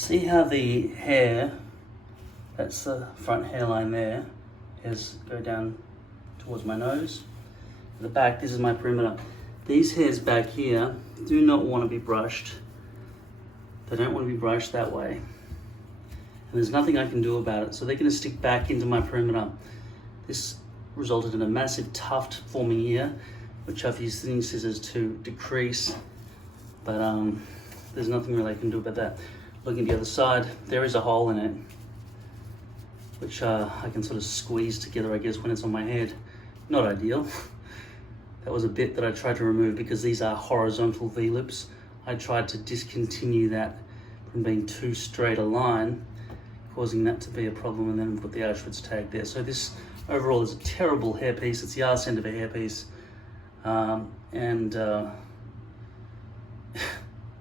See how the hair, that's the front hairline there, is go down towards my nose. The back, this is my perimeter. These hairs back here do not want to be brushed. They don't want to be brushed that way. And there's nothing I can do about it. So they're going to stick back into my perimeter. This resulted in a massive tuft forming here, which I've used thinning scissors to decrease. But there's nothing really I can do about that. Looking at the other side, there is a hole in it, which I can sort of squeeze together, I guess, when it's on my head. Not ideal. That was a bit that I tried to remove because these are horizontal V-loops. I tried to discontinue that from being too straight a line, causing that to be a problem, and then put the Auschwitz tag there. So this overall is a terrible hairpiece. It's the arse end of a hairpiece.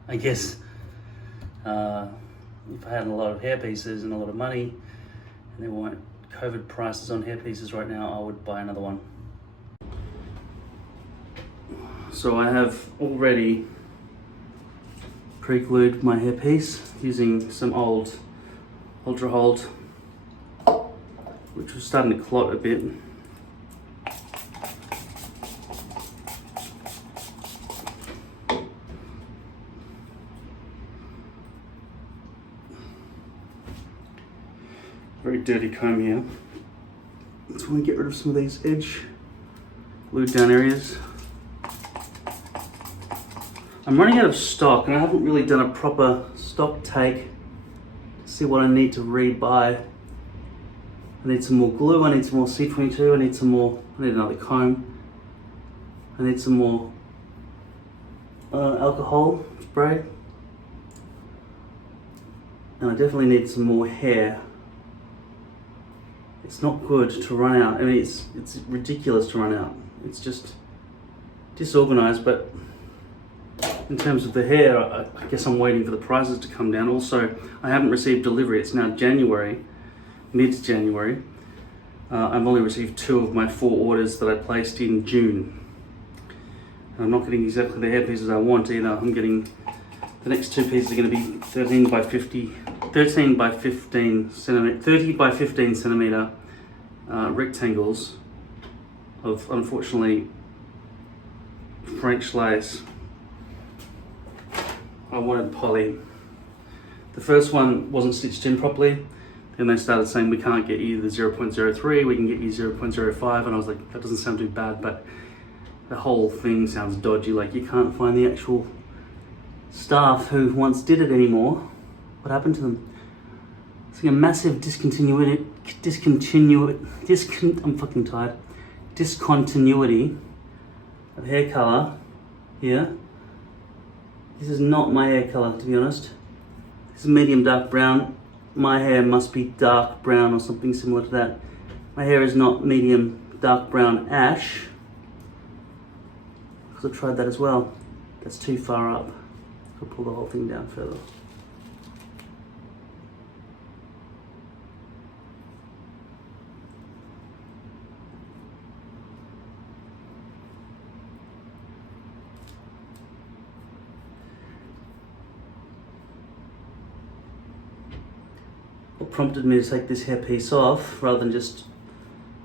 I guess if I had a lot of hairpieces and a lot of money, and there weren't COVID prices on hairpieces right now, I would buy another one. So I have already pre-glued my hairpiece using some old Ultra Hold, which was starting to clot a bit. Very dirty comb here. Just want to get rid of some of these edge glued down areas. I'm running out of stock and I haven't really done a proper stock take to see what I need to rebuy. I need some more glue, I need some more C22, I need another comb. I need some more alcohol spray. And I definitely need some more hair. It's not good to run out. I mean, it's ridiculous to run out. It's just disorganized, but in terms of the hair, I guess I'm waiting for the prices to come down. Also, I haven't received delivery. It's now January, mid-January. I've only received 2 of my 4 orders that I placed in June. And I'm not getting exactly the hair pieces I want either. I'm getting, the next 2 pieces are going to be 13 by 15 centimeter rectangles of, unfortunately, French lace. I wanted poly. The first one wasn't stitched in properly. Then they started saying we can't get you the 0.03, we can get you 0.05, and I was like, that doesn't sound too bad, but the whole thing sounds dodgy, like you can't find the actual staff who once did it anymore. What happened to them? It's like a massive I'm fucking tired. Discontinuity of hair color here. This is not my hair color, to be honest. This is medium dark brown. My hair must be dark brown or something similar to that. My hair is not medium dark brown ash, because I tried that as well. That's too far up. I'll pull the whole thing down further. What prompted me to take this hairpiece off rather than just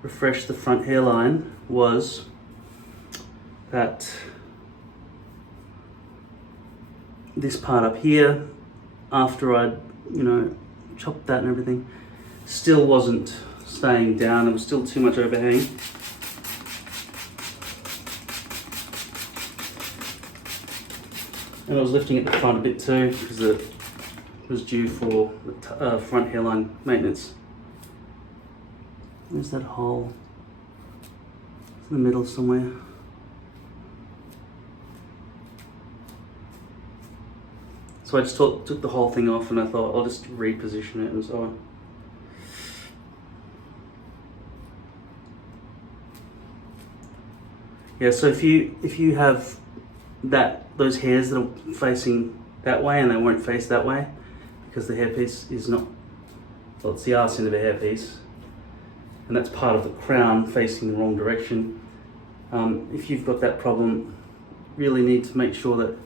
refresh the front hairline was that this part up here, after I'd, chopped that and everything, still wasn't staying down. There was still too much overhang. And I was lifting at the front a bit too, because it was due for the front hairline maintenance. There's that hole. It's in the middle somewhere. So I just took the whole thing off and I thought I'll just reposition it and so on. Yeah, so if you have those hairs that are facing that way and they won't face that way, because the hairpiece is not, well, it's the arse end of a hairpiece, and that's part of the crown facing the wrong direction. If you've got that problem, really need to make sure that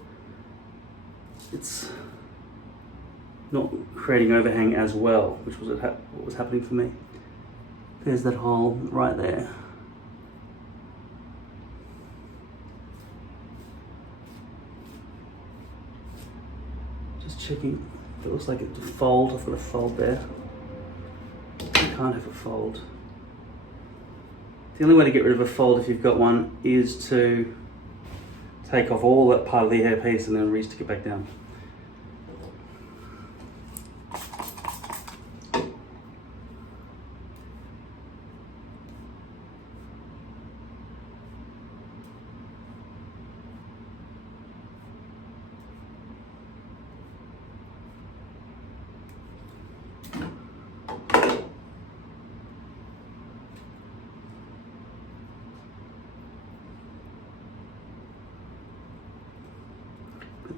it's not creating overhang as well, which was what was happening for me. There's that hole right there. Just checking if it looks like it's a fold. I've got a fold there. You can't have a fold. The only way to get rid of a fold if you've got one is to take off all that part of the hairpiece and then re-stick it back down.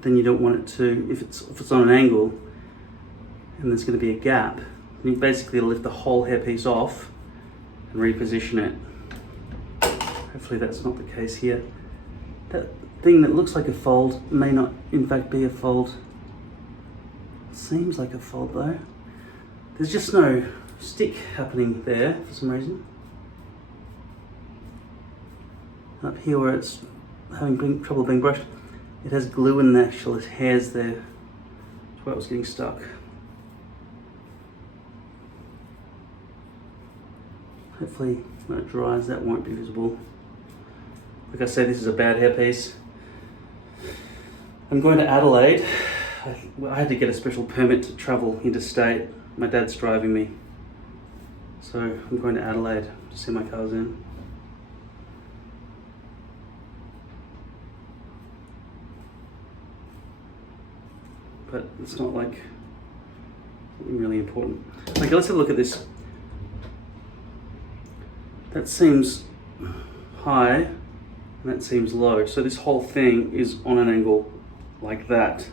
Then you don't want it to, if it's on an angle and there's going to be a gap, you basically lift the whole hairpiece off and reposition it. Hopefully that's not the case here. That thing that looks like a fold may not in fact be a fold. It seems like a fold though. There's just no stick happening there for some reason. Up here where it's having trouble being brushed, it has glue in the actual hairs there. That's where it was getting stuck. Hopefully when it dries that won't be visible. Like I said, this is a bad hairpiece. I'm going to Adelaide. I had to get a special permit to travel interstate. My dad's driving me. So I'm going to Adelaide to see my cousin. But it's not like something really important. Okay, let's have a look at this. That seems high and that seems low. So this whole thing is on an angle like that. Just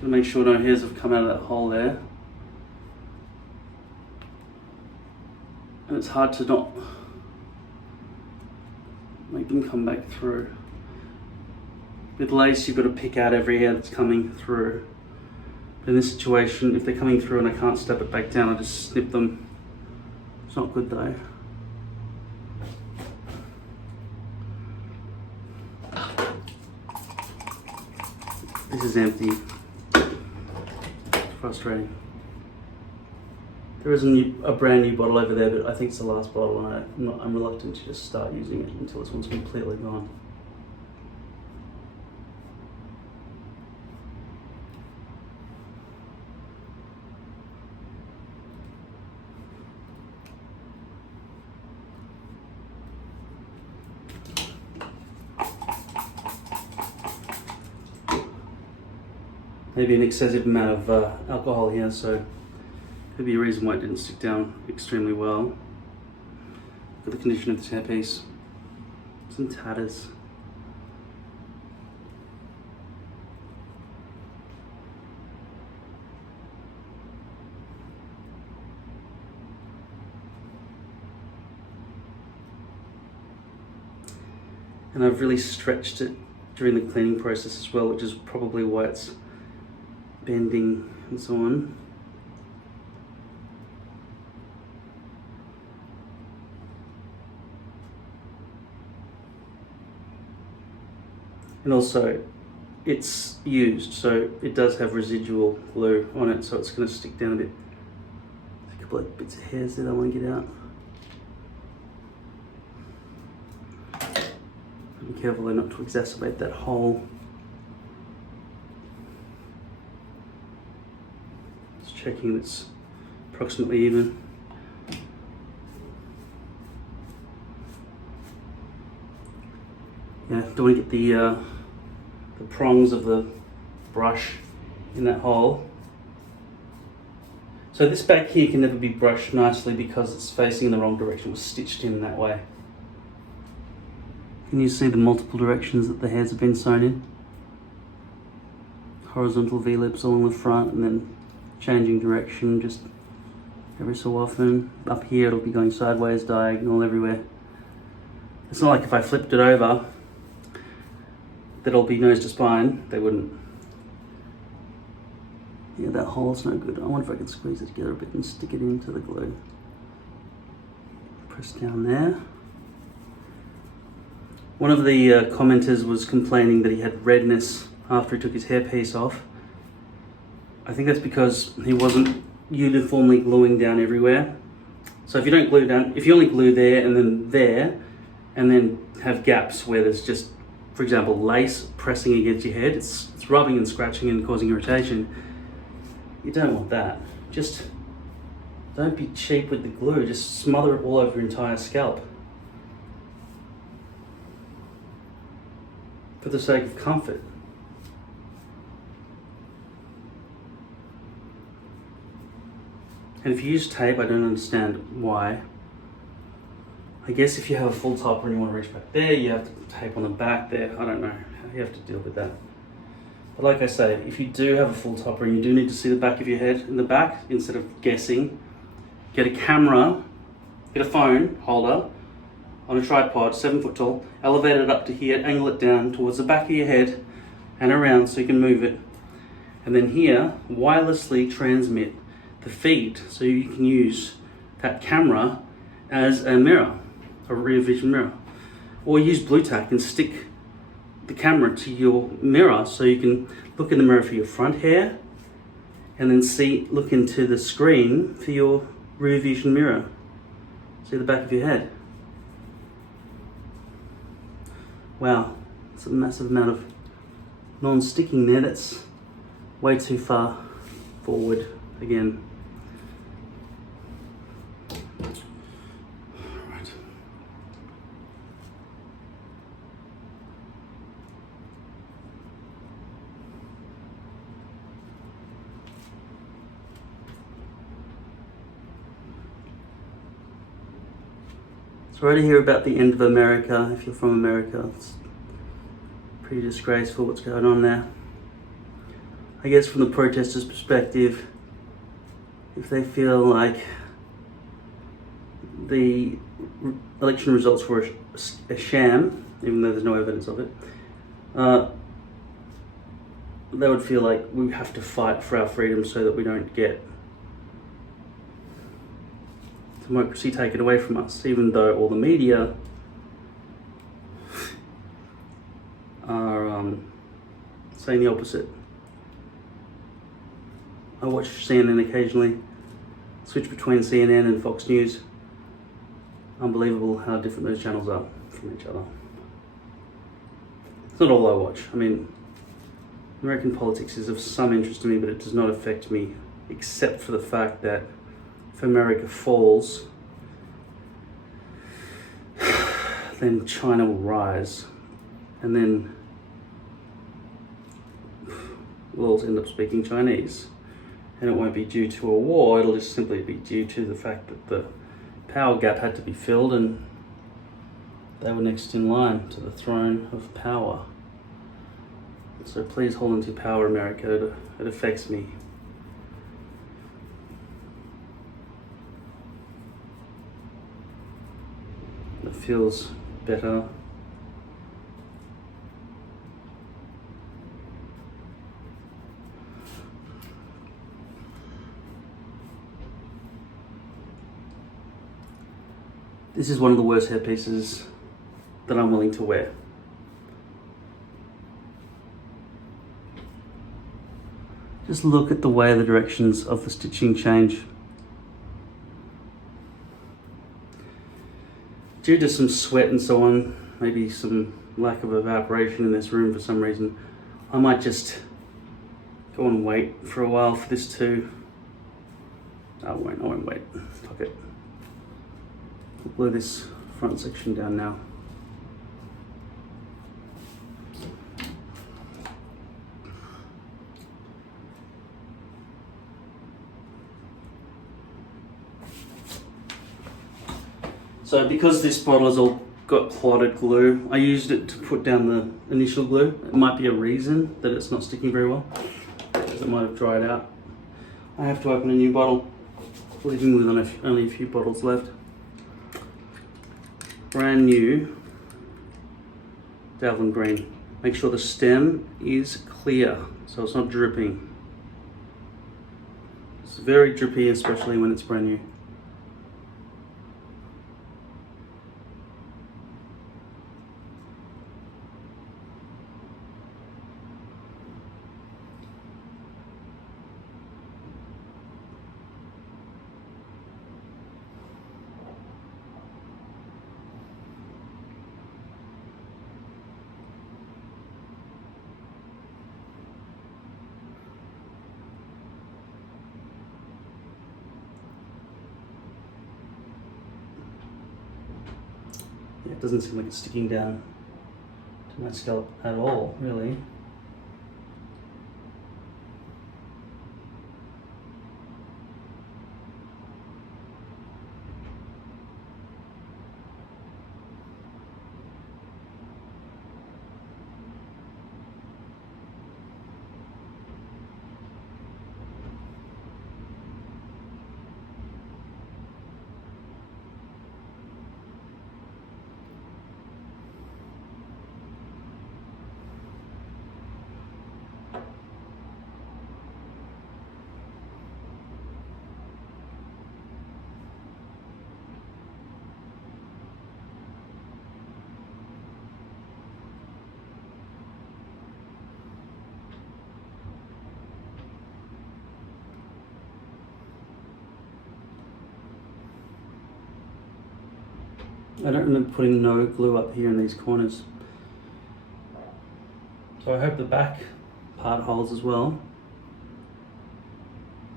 gonna make sure no hairs have come out of that hole there. And it's hard to not make them come back through. With lace, you've got to pick out every hair that's coming through. But in this situation, if they're coming through and I can't step it back down, I just snip them. It's not good though. This is empty. It's frustrating. There is a brand new bottle over there, but I think it's the last bottle and I'm reluctant to just start using it until this one's completely gone. Maybe an excessive amount of alcohol here, so could be a reason why it didn't stick down extremely well. For the condition of this hairpiece, it's in tatters. And I've really stretched it during the cleaning process as well, which is probably why it's bending and so on. And also it's used, so it does have residual glue on it, so it's going to stick down a bit. There's a couple of bits of hairs that I want to get out. Be careful though not to exacerbate that hole. Just checking it's approximately even. Yeah, don't want to get the prongs of the brush in that hole. So this back here can never be brushed nicely because it's facing in the wrong direction. It was stitched in that way. Can you see the multiple directions that the hairs have been sewn in? Horizontal V-lips along the front and then changing direction just every so often. Up here it'll be going sideways, diagonal, everywhere. It's not like if I flipped it over, that'll be nose to spine, they wouldn't. Yeah, that hole's no good. I wonder if I can squeeze it together a bit and stick it into the glue. Press down there. One of the commenters was complaining that he had redness after he took his hairpiece off. I think that's because he wasn't uniformly gluing down everywhere. So if you don't glue down, if you only glue there, and then have gaps where there's just, for example, lace pressing against your head, it's rubbing and scratching and causing irritation. You don't want that. Just don't be cheap with the glue. Just smother it all over your entire scalp. For the sake of comfort. And if you use tape, I don't understand why. I guess if you have a full topper and you want to reach back there, you have to tape on the back there. I don't know how you have to deal with that. But like I say, if you do have a full topper and you do need to see the back of your head in the back, instead of guessing, get a camera, get a phone holder on a tripod, 7 foot tall, elevate it up to here, angle it down towards the back of your head and around so you can move it. And then here, wirelessly transmit the feed so you can use that camera as a mirror, a rear vision mirror. Or use blue tack and stick the camera to your mirror so you can look in the mirror for your front hair and then look into the screen for your rear vision mirror. See the back of your head. Wow, it's a massive amount of non-sticking there. That's way too far forward again. Right. Sorry to hear about the end of America. If you're from America, it's pretty disgraceful what's going on there. I guess from the protesters' perspective, if they feel like the election results were a sham, even though there's no evidence of it, they would feel like we have to fight for our freedom so that we don't get democracy taken away from us, even though all the media are saying the opposite. I watch CNN occasionally, switch between CNN and Fox News. Unbelievable how different those channels are from each other. It's not all I watch. I mean, American politics is of some interest to me, but it does not affect me, except for the fact that if America falls, then China will rise, and then we'll all end up speaking Chinese. And it won't be due to a war, it'll just simply be due to the fact that the power gap had to be filled and they were next in line to the throne of power. So please hold on to your power, America. It affects me. It feels better. This is one of the worst hairpieces that I'm willing to wear. Just look at the way the directions of the stitching change. Due to some sweat and so on, maybe some lack of evaporation in this room for some reason, I might just go and wait for a while for this to... I won't wait. Fuck it. I'll glue this front section down now. So because this bottle has all got clotted glue, I used it to put down the initial glue. It might be a reason that it's not sticking very well, because it might have dried out. I have to open a new bottle, leaving with only a few bottles left. Brand new Davlin Green. Make sure the stem is clear, so it's not dripping. It's very drippy, especially when it's brand new. It doesn't seem like it's sticking down to my scalp at all, really. I don't remember putting no glue up here in these corners. So I hope the back part holds as well.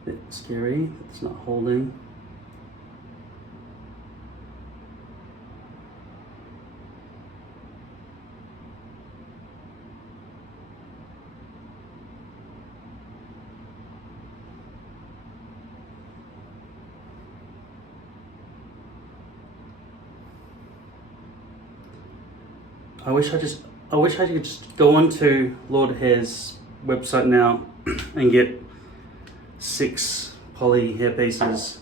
A bit scary that it's not holding. I wish I could just go onto Lord Hair's website now and get 6 poly hair pieces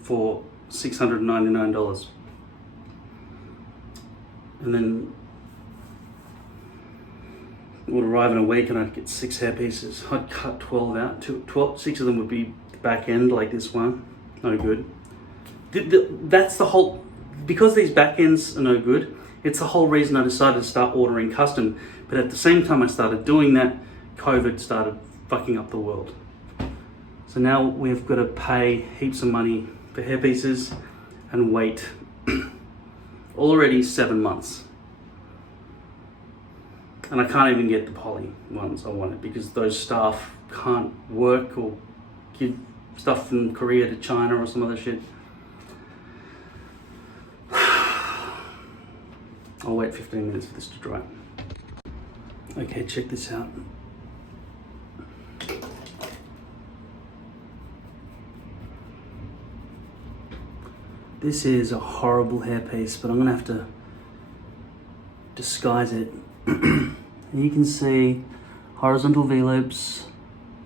for $699. And then it would arrive in a week and I'd get 6 hair pieces. I'd cut 12 out. 6 of them would be back end like this one. No good. That's the whole, because these back ends are no good, it's the whole reason I decided to start ordering custom. But at the same time I started doing that, COVID started fucking up the world. So now we've got to pay heaps of money for hair pieces and wait already 7 months. And I can't even get the poly ones I wanted because those staff can't work or give stuff from Korea to China or some other shit. I'll wait 15 minutes for this to dry. Okay, check this out. This is a horrible hairpiece, but I'm gonna have to disguise it. And you can see horizontal V-loops,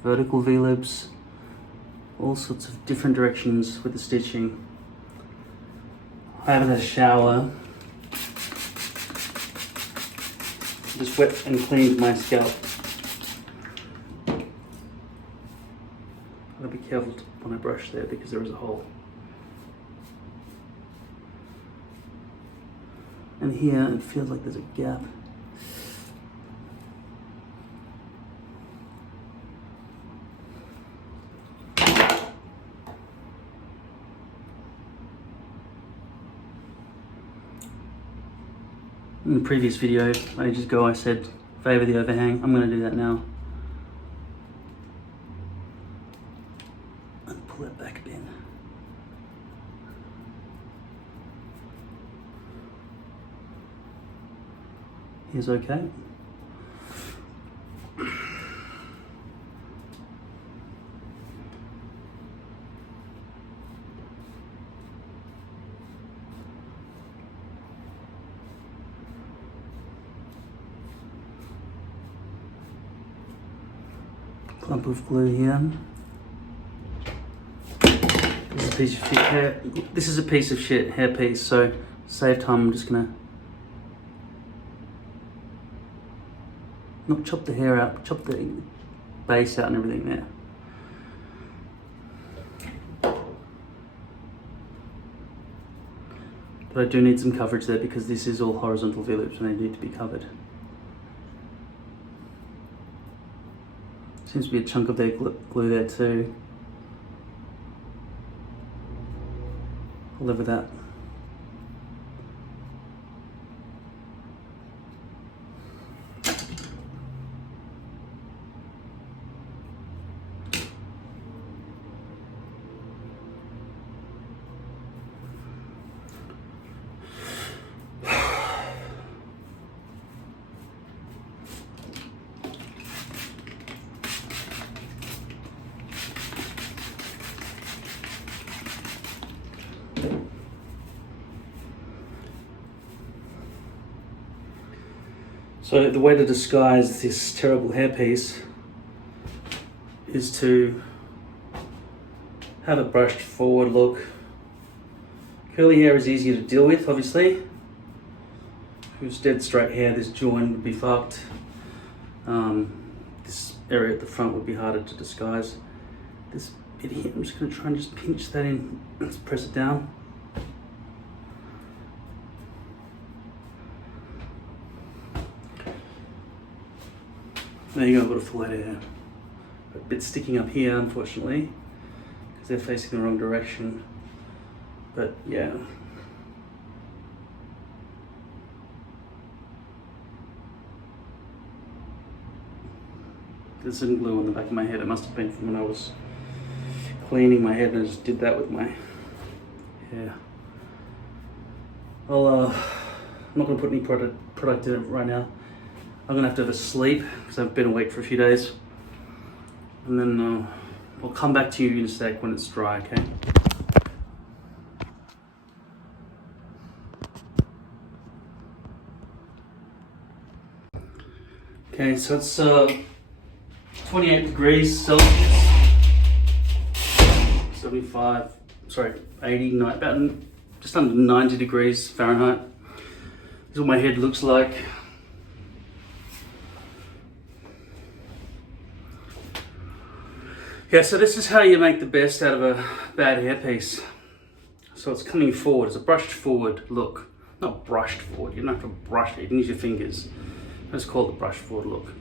vertical V-loops, all sorts of different directions with the stitching. I haven't had a shower. Just wet and cleaned my scalp. I'll be careful when I brush there because there is a hole. And here it feels like there's a gap. In the previous video, ages ago, I said favor the overhang. I'm going to do that now. And pull it back a bit. Here's okay. Clump of glue here. This is a piece of shit hair. This is a piece of shit hairpiece, so to save time, I'm just gonna not chop the hair out, chop the base out and everything there. But I do need some coverage there because this is all horizontal V-loops and they need to be covered. Seems to be a chunk of their glue there too. I'll live with that. So the way to disguise this terrible hairpiece is to have a brushed forward look. Curly hair is easier to deal with, obviously. If it was dead straight hair, this joint would be fucked. This area at the front would be harder to disguise. This bit here, I'm just going to try and just pinch that in. Let's press it down. There you go, I've got a full head of hair. A bit sticking up here, unfortunately, because they're facing the wrong direction. But yeah. There's some glue on the back of my head. It must have been from when I was cleaning my head and I just did that with my hair. I'm not going to put any product in it right now. I'm going to have a sleep because I've been awake for a few days. And then I'll come back to you in a sec when it's dry, okay? Okay, so it's 28 degrees Celsius, 89, about just under 90 degrees Fahrenheit. This is what my head looks like. Yeah, so this is how you make the best out of a bad hairpiece. So it's coming forward, it's a brushed forward look. Not brushed forward, you don't have to brush it, you can use your fingers. Let's call it the brushed forward look.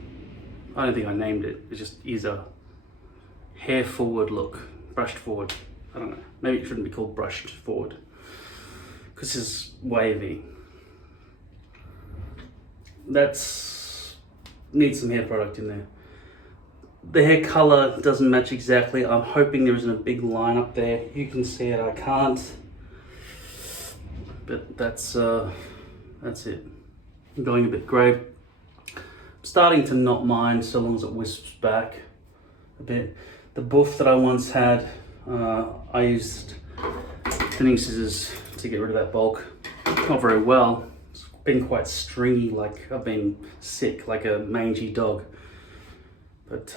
I don't think I named it, it just is a hair forward look. Brushed forward, I don't know. Maybe it shouldn't be called brushed forward, because it's wavy. Needs some hair product in there. The hair color doesn't match exactly. I'm hoping there isn't a big line up there. You can see it, I can't. But that's it. I'm going a bit grey. I'm starting to not mind so long as it wisps back a bit. The buff that I once had, I used thinning scissors to get rid of that bulk. Not very well. It's been quite stringy, like I've been sick, like a mangy dog. But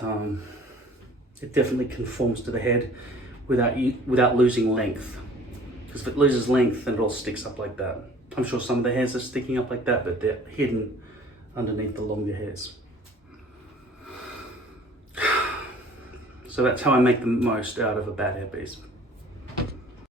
it definitely conforms to the head without losing length. Because if it loses length, then it all sticks up like that. I'm sure some of the hairs are sticking up like that, but they're hidden underneath the longer hairs. So that's how I make the most out of a bad hairpiece.